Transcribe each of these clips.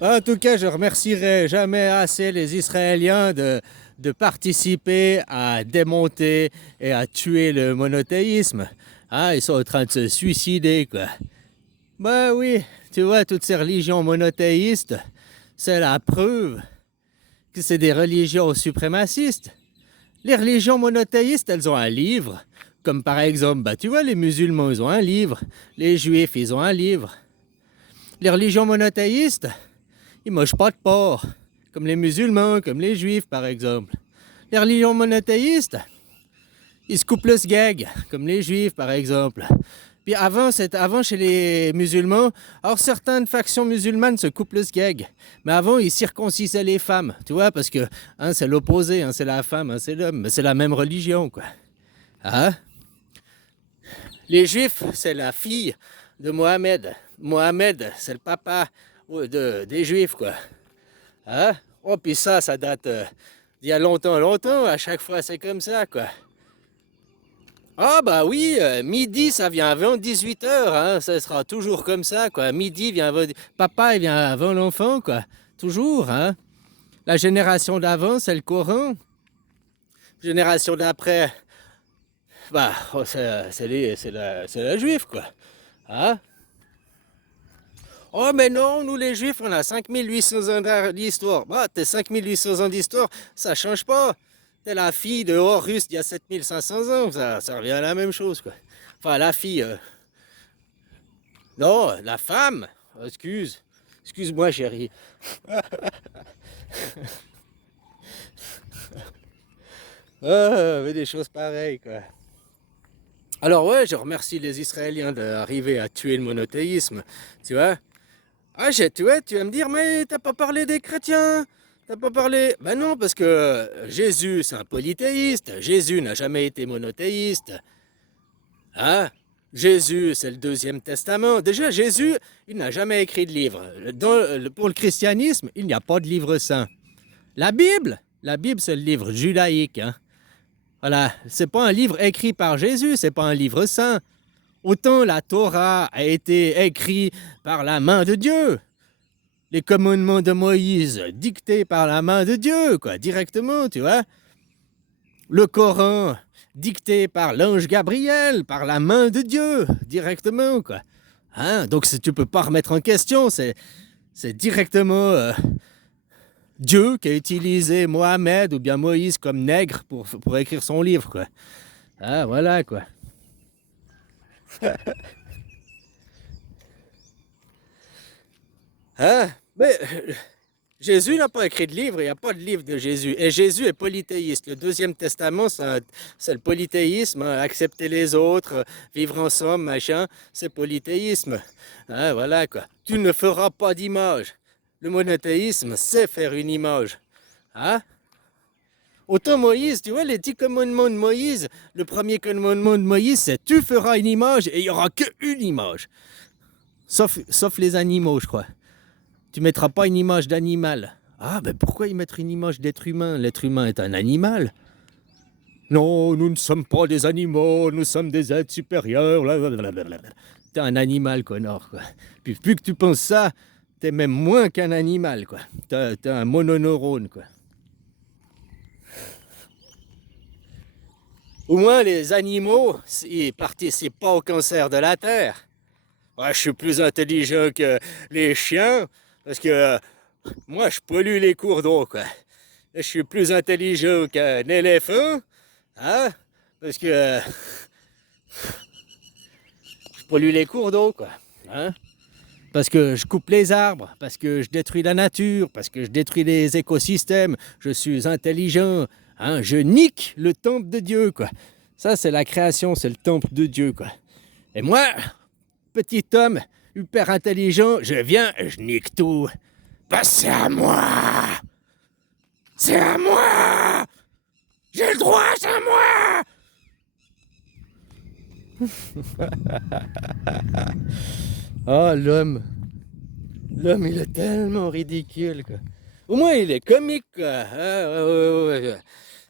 En tout cas, je remercierai jamais assez les Israéliens de participer à démonter et à tuer le monothéisme. Ah, ils sont en train de se suicider, quoi. Ben oui, tu vois, toutes ces religions monothéistes, c'est la preuve que c'est des religions suprémacistes. Les religions monothéistes, elles ont un livre, comme par exemple, ben, tu vois, les musulmans, ils ont un livre, les juifs, ils ont un livre. Les religions monothéistes, ils mangent pas de porc, comme les musulmans, comme les juifs par exemple. Les religions monothéistes, ils se coupent le sgeg, comme les juifs par exemple. Puis avant chez les musulmans, alors certaines factions musulmanes se coupent le sgeg, mais avant ils circoncisaient les femmes, tu vois, parce que c'est l'opposé, c'est la femme, c'est l'homme, mais c'est la même religion, quoi. Hein? Les juifs, c'est la fille de Mohamed. Mohamed, c'est le papa des juifs, quoi. Hein? Oh, puis ça date d'il y a longtemps, longtemps. À chaque fois, c'est comme ça, quoi. Ah, bah oui, midi, ça vient avant 18 heures, hein. Ça sera toujours comme ça, quoi. Midi vient avant. Papa, il vient avant l'enfant, quoi. Toujours, hein. La génération d'avant, c'est le Coran. Génération d'après, bah, oh, c'est la juif, quoi. Hein? Oh, mais non, nous les juifs, on a 5800 ans d'histoire. Bah, t'es 5800 ans d'histoire, ça change pas. T'es la fille de Horus d'il y a 7500 ans, ça revient à la même chose, quoi. Enfin, la fille. Non, la femme. Excuse. Excuse-moi, chérie. Mais des choses pareilles, quoi. Alors, ouais, je remercie les Israéliens d'arriver à tuer le monothéisme, tu vois. Ah, tu vois, tu vas me dire, mais t'as pas parlé des chrétiens. T'as pas parlé. Ben non, parce que Jésus, c'est un polythéiste. Jésus n'a jamais été monothéiste. Hein? Jésus, c'est le deuxième testament. Déjà, Jésus, il n'a jamais écrit de livre. Pour le christianisme, il n'y a pas de livre saint. La Bible, c'est le livre judaïque. Hein? Voilà, c'est pas un livre écrit par Jésus, c'est pas un livre saint. Autant la Torah a été écrite par la main de Dieu. Les commandements de Moïse dictés par la main de Dieu, quoi, directement, tu vois. Le Coran dicté par l'ange Gabriel, par la main de Dieu, directement, quoi. Hein? Donc tu peux pas remettre en question, c'est directement Dieu qui a utilisé Mohamed ou bien Moïse comme nègre pour écrire son livre, quoi. Ah, voilà, quoi. Hein? Mais Jésus n'a pas écrit de livre, il n'y a pas de livre de Jésus. Et Jésus est polythéiste. Le deuxième testament, c'est le polythéisme, hein. Accepter les autres, vivre ensemble, machin, c'est polythéisme. Hein, voilà, quoi. Tu ne feras pas d'image. Le monothéisme, c'est faire une image. Hein? Autant Moïse, tu vois, les 10 commandements de Moïse, le premier commandement de Moïse, c'est tu feras une image et il n'y aura qu'une image. Sauf les animaux, je crois. Tu mettras pas une image d'animal. Ah, ben pourquoi y mettre une image d'être humain? L'être humain est un animal. Non, nous ne sommes pas des animaux, nous sommes des êtres supérieurs. T'es un animal, connard, quoi. Puis plus que tu penses ça, t'es même moins qu'un animal, quoi. T'es un mononeurone, quoi. Au moins, les animaux, ils participent pas au cancer de la Terre. Ouais, je suis plus intelligent que les chiens, parce que moi, je pollue les cours d'eau, quoi. Je suis plus intelligent qu'un éléphant, hein, parce que je pollue les cours d'eau, quoi. Hein? Parce que je coupe les arbres, parce que je détruis la nature, parce que je détruis les écosystèmes, je suis intelligent, hein, je nique le temple de Dieu, quoi. Ça, c'est la création, c'est le temple de Dieu, quoi. Et moi, petit homme, hyper intelligent, je viens et je nique tout. Bah, c'est à moi! C'est à moi! J'ai le droit, c'est à moi! Oh, l'homme. L'homme, il est tellement ridicule, quoi. Au moins, il est comique, quoi. Ah, ouais, ouais, ouais.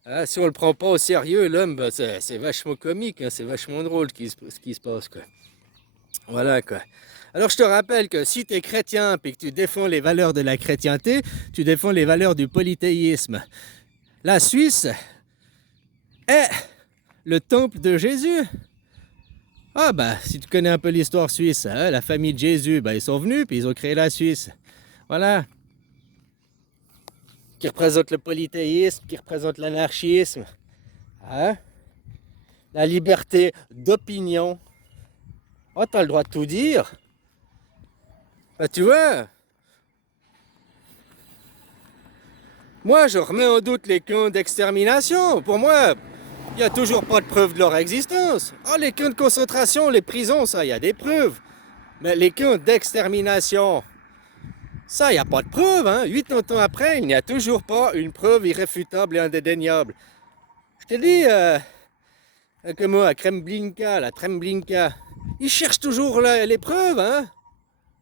Ah, si on le prend pas au sérieux, l'homme, bah, c'est vachement comique, hein, c'est vachement drôle ce qui se passe, quoi. Voilà, quoi. Alors je te rappelle que si tu es chrétien et que tu défends les valeurs de la chrétienté, tu défends les valeurs du polythéisme. La Suisse est le temple de Jésus. Ah bah, si tu connais un peu l'histoire suisse, hein, la famille de Jésus, bah, ils sont venus puis ils ont créé la Suisse. Voilà. Qui représente le polythéisme, qui représente l'anarchisme. Hein? La liberté d'opinion. Oh, t'as le droit de tout dire. Bah, tu vois, moi je remets en doute les camps d'extermination. Pour moi, il n'y a toujours pas de preuve de leur existence. Oh, les camps de concentration, les prisons, ça, il y a des preuves. Mais les camps d'extermination, ça, il n'y a pas de preuve. Hein. 80 ans après, il n'y a toujours pas une preuve irréfutable et indéniable. Je te dis, comme moi, à Kremlinka, la Tremblinka, ils cherchent toujours les preuves. Hein.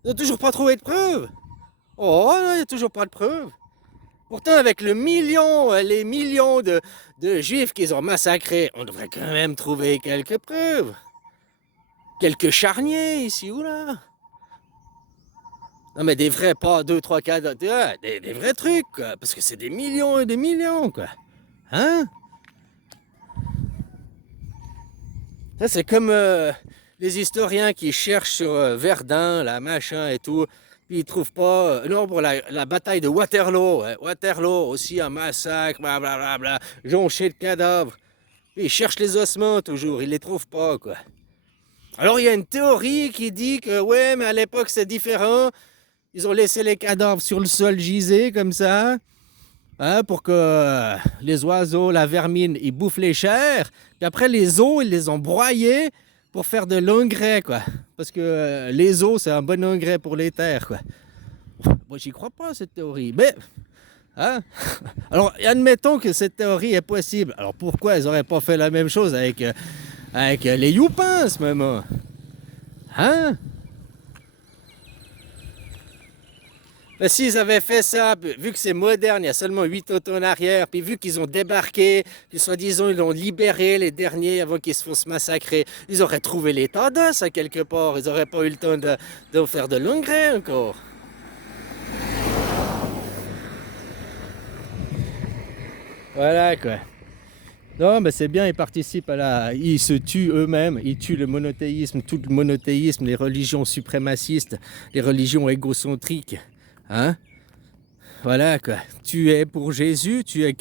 Ils n'ont toujours pas trouvé de preuves. Oh, il n'y a toujours pas de preuves. Pourtant, avec les millions de juifs qu'ils ont massacrés, on devrait quand même trouver quelques preuves. Quelques charniers ici ou là. Non mais des vrais, pas 2, 3, 4, des vrais trucs, quoi. Parce que c'est des millions et des millions, quoi. Hein? Ça c'est comme les historiens qui cherchent sur Verdun, la machin et tout. Puis ils trouvent pas. Non, pour la bataille de Waterloo. Ouais. Waterloo, aussi un massacre, blablabla, jonché de cadavres. Puis ils cherchent les ossements toujours, ils les trouvent pas, quoi. Alors il y a une théorie qui dit que, ouais, mais à l'époque c'est différent. Ils ont laissé les cadavres sur le sol giser comme ça. Hein, pour que les oiseaux, la vermine, ils bouffent les chairs. Puis après, les os, ils les ont broyés pour faire de l'engrais, quoi. Parce que les os, c'est un bon engrais pour les terres, quoi. Moi, j'y crois pas, cette théorie. Mais, hein? Alors, admettons que cette théorie est possible. Alors, pourquoi ils n'auraient pas fait la même chose avec les youpins, en ce moment? Hein? Ben, s'ils avaient fait ça, vu que c'est moderne, il y a seulement 8 ans en arrière, puis vu qu'ils ont débarqué, puis soi-disant ils ont libéré les derniers avant qu'ils se fassent massacrer, ils auraient trouvé l'état d'os à quelque part, ils n'auraient pas eu le temps de faire de l'engrais encore. Voilà quoi. Non, mais c'est bien, ils participent à la... Ils se tuent eux-mêmes, ils tuent le monothéisme, tout le monothéisme, les religions suprémacistes, les religions égocentriques. Hein? Voilà quoi. Tu es pour Jésus, tu es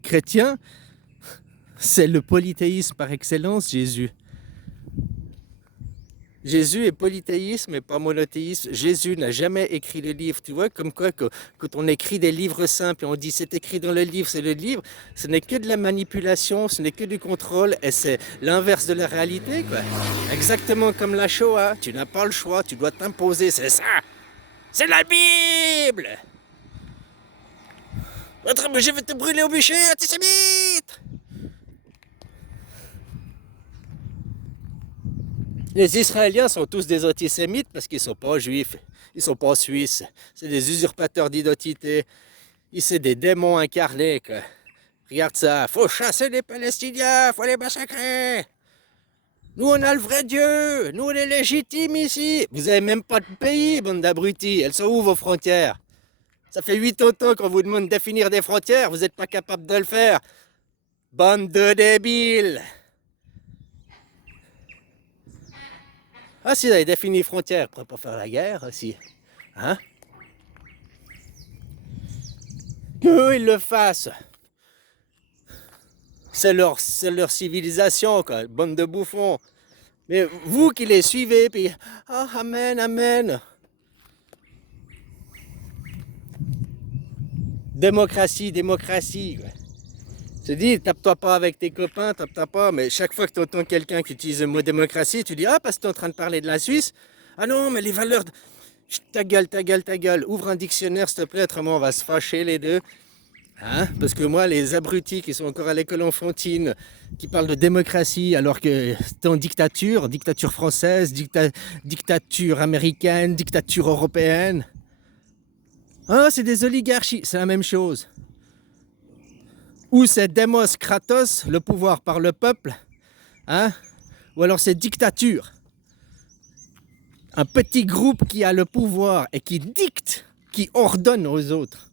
chrétien. C'est le polythéisme par excellence, Jésus. Jésus est polythéisme et pas monothéisme. Jésus n'a jamais écrit le livre. Tu vois, comme quoi, quand on écrit des livres simples et on dit c'est écrit dans le livre, c'est le livre, ce n'est que de la manipulation, ce n'est que du contrôle et c'est l'inverse de la réalité, quoi. Exactement comme la Shoah. Tu n'as pas le choix, tu dois t'imposer, c'est ça. C'est la Bible! Je vais te brûler au bûcher, antisémite! Les Israéliens sont tous des antisémites parce qu'ils ne sont pas juifs, ils ne sont pas suisses. C'est des usurpateurs d'identité. Ils sont des démons incarnés, quoi. Regarde ça, faut chasser les Palestiniens, faut les massacrer. Nous on a le vrai Dieu, nous on est légitimes ici. Vous avez même pas de pays, bande d'abrutis. Elles sont où vos frontières? Ça fait 80 ans qu'on vous demande de définir des frontières, vous n'êtes pas capable de le faire. Bande de débiles. Ah, si, ils avaient défini les frontières, prêts pour faire la guerre aussi. Hein? Qu'eux, ils le fassent. C'est leur civilisation, quoi. Bande de bouffons. Mais vous qui les suivez, puis... Ah, amen, amen. Démocratie, démocratie, quoi. Je te dis, tape-toi pas avec tes copains, tape-toi pas, mais chaque fois que tu entends quelqu'un qui utilise le mot démocratie, tu dis, ah, parce que tu es en train de parler de la Suisse. Ah non, mais les valeurs... Ta gueule, ta gueule, ta gueule. Ouvre un dictionnaire, s'il te plaît, autrement on va se fâcher les deux. Hein? Parce que moi, les abrutis qui sont encore à l'école enfantine, qui parlent de démocratie, alors que c'est en dictature, dictature française, dictature américaine, dictature européenne. Ah, c'est des oligarchies, c'est la même chose. Ou c'est Demos Kratos, le pouvoir par le peuple, hein? Ou alors c'est dictature. Un petit groupe qui a le pouvoir et qui dicte, qui ordonne aux autres.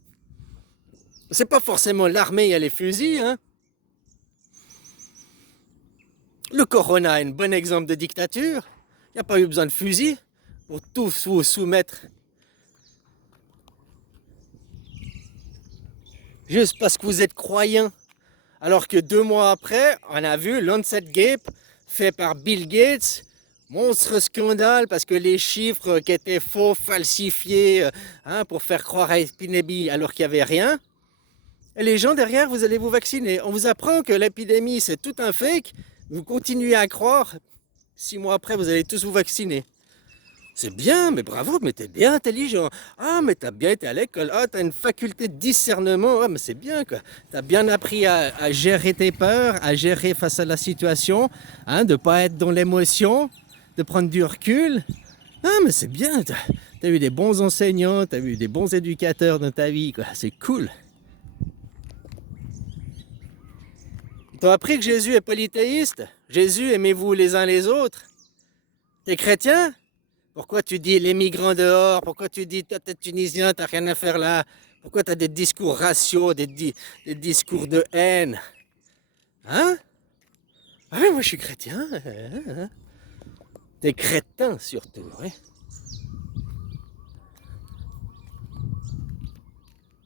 C'est pas forcément l'armée et les fusils, hein. Le Corona est un bon exemple de dictature. Il n'y a pas eu besoin de fusil pour tous vous soumettre. Juste parce que vous êtes croyants. Alors que 2 mois après, on a vu Lancet Gape fait par Bill Gates. Monstre scandale parce que les chiffres qui étaient faux, falsifiés, pour faire croire à l'épidémie alors qu'il n'y avait rien. Et les gens derrière, vous allez vous vacciner. On vous apprend que l'épidémie, c'est tout un fake. Vous continuez à croire. 6 mois après, vous allez tous vous vacciner. C'est bien, mais bravo, mais t'es bien intelligent. Ah, mais t'as bien été à l'école. Ah, t'as une faculté de discernement. Ah, mais c'est bien, quoi. T'as bien appris à gérer tes peurs, à gérer face à la situation, de pas être dans l'émotion, de prendre du recul. Ah, mais c'est bien. T'as eu des bons enseignants, t'as eu des bons éducateurs dans ta vie, quoi. C'est cool. T'as appris que Jésus est polythéiste. Jésus, aimez-vous les uns les autres. T'es chrétien? Pourquoi tu dis les migrants dehors? Pourquoi tu dis toi t'es tunisien, t'as rien à faire là? Pourquoi t'as des discours raciaux, des discours de haine? Hein? Ah oui, moi je suis chrétien. Des crétins surtout, oui.